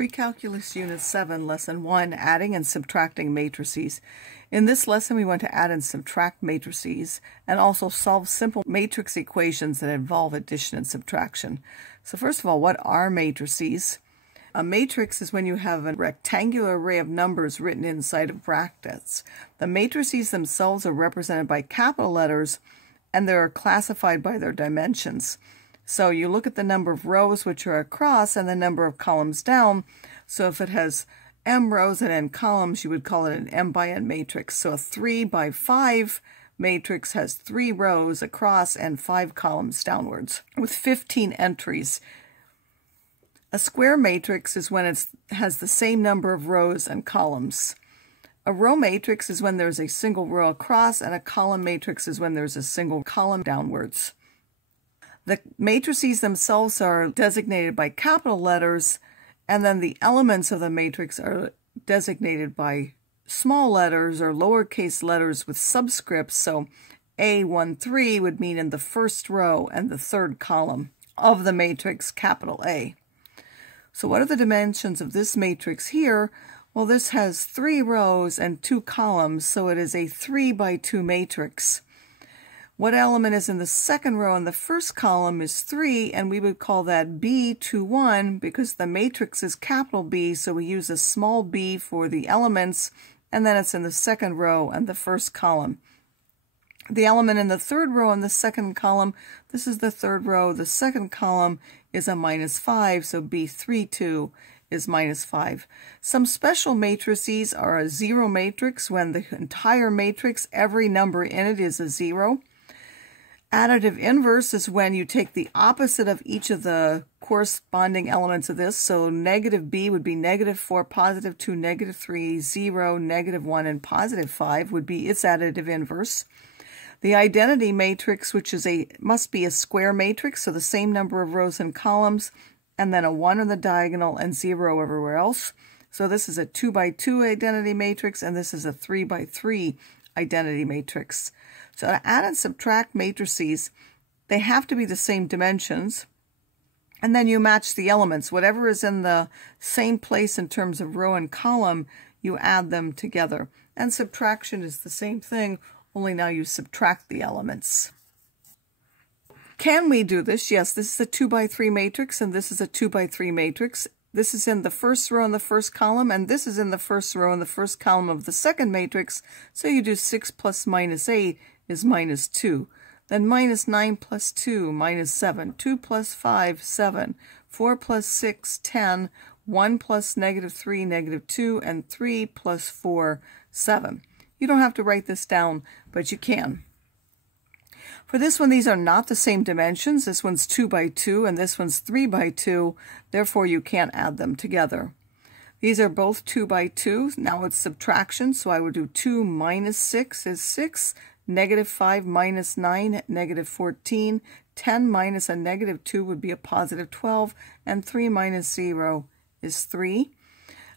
Pre-Calculus Unit 7, Lesson 1, Adding and Subtracting Matrices. In this lesson, we want to add and subtract matrices and also solve simple matrix equations that involve addition and subtraction. So first of all, what are matrices? A matrix is when you have a rectangular array of numbers written inside of brackets. The matrices themselves are represented by capital letters, and they're classified by their dimensions. So you look at the number of rows which are across and the number of columns down. So if it has m rows and n columns, you would call it an m by n matrix. So a 3 by 5 matrix has 3 rows across and 5 columns downwards with 15 entries. A square matrix is when it has the same number of rows and columns. A row matrix is when there's a single row across, and a column matrix is when there's a single column downwards. The matrices themselves are designated by capital letters, and then the elements of the matrix are designated by small letters or lowercase letters with subscripts. So A13 would mean in the first row and the third column of the matrix, capital A. So what are the dimensions of this matrix here? Well, this has 3 rows and 2 columns, so it is a 3 by 2 matrix. What element is in the second row in the first column is 3, and we would call that B21 because the matrix is capital B, so we use a small b for the elements, and then it's in the second row and the first column. The element in the third row and the second column, this is the third row, the second column is a -5, so B32 is -5. Some special matrices are a 0 matrix when the entire matrix, every number in it is a 0. Additive inverse is when you take the opposite of each of the corresponding elements of this. So negative b would be -4, +2, -3, 0, -1, and +5 would be its additive inverse. The identity matrix, which is must be a square matrix, so the same number of rows and columns, and then a 1 in the diagonal and 0 everywhere else. So this is a 2 by 2 identity matrix, and this is a 3 by 3 identity matrix. So to add and subtract matrices, they have to be the same dimensions, and then you match the elements. Whatever is in the same place in terms of row and column, you add them together. And subtraction is the same thing, only now you subtract the elements. Can we do this? Yes, this is a 2 by 3 matrix, and this is a 2 by 3 matrix. This is in the first row in the first column, and this is in the first row in the first column of the second matrix. So you do 6 plus -8 is -2. Then -9 plus 2, -7. 2 plus 5, 7. 4 plus 6, 10. 1 plus -3, -2. And 3 plus 4, 7. You don't have to write this down, but you can. For this one, these are not the same dimensions. This one's 2 by 2, and this one's 3 by 2. Therefore, you can't add them together. These are both 2 by 2. Now it's subtraction, so I would do 2 minus 6 is 6. -5 minus 9, -14. 10 minus a -2 would be a +12. And 3 minus 0 is 3.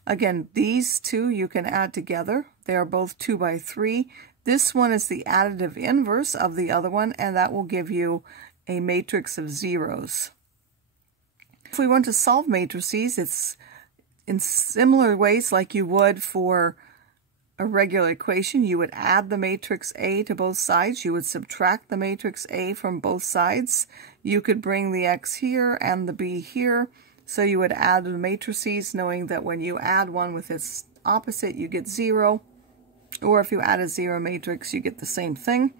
Again, these two you can add together. They are both 2 by 3. This one is the additive inverse of the other one, and that will give you a matrix of zeros. If we want to solve matrices, it's in similar ways like you would for a regular equation. You would add the matrix A to both sides. You would subtract the matrix A from both sides. You could bring the X here and the B here. So you would add the matrices knowing that when you add one with its opposite, you get 0. Or if you add a 0 matrix, you get the same thing.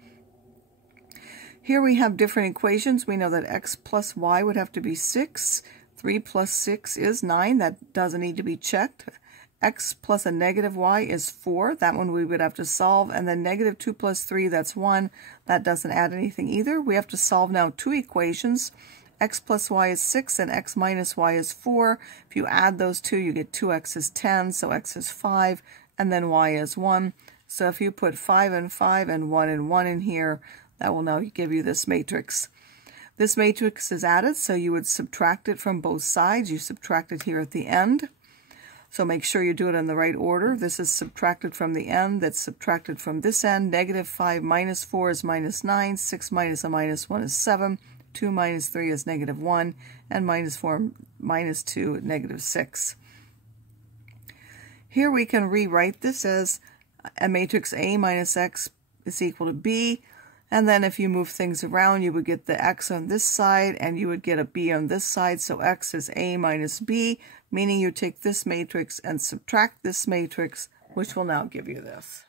Here we have different equations. We know that x plus y would have to be 6. 3 plus 6 is 9. That doesn't need to be checked. X plus a -y is 4. That one we would have to solve. And then -2 plus 3, that's 1. That doesn't add anything either. We have to solve now 2 equations. X plus y is 6 and x minus y is 4. If you add those two, you get 2x is 10, so x is 5, and then y is 1. So if you put 5 and 5 and 1 and 1 in here, that will now give you this matrix. This matrix is added, so you would subtract it from both sides. You subtract it here at the end. So make sure you do it in the right order. This is subtracted from the end. That's subtracted from this end. -5 minus 4 is -9. 6 minus a -1 is 7. 2 minus 3 is -1. And -4 minus 2, -6. Here we can rewrite this as a matrix A minus X is equal to B. And then if you move things around, you would get the X on this side and you would get a B on this side. So X is A minus B, meaning you take this matrix and subtract this matrix, which will now give you this.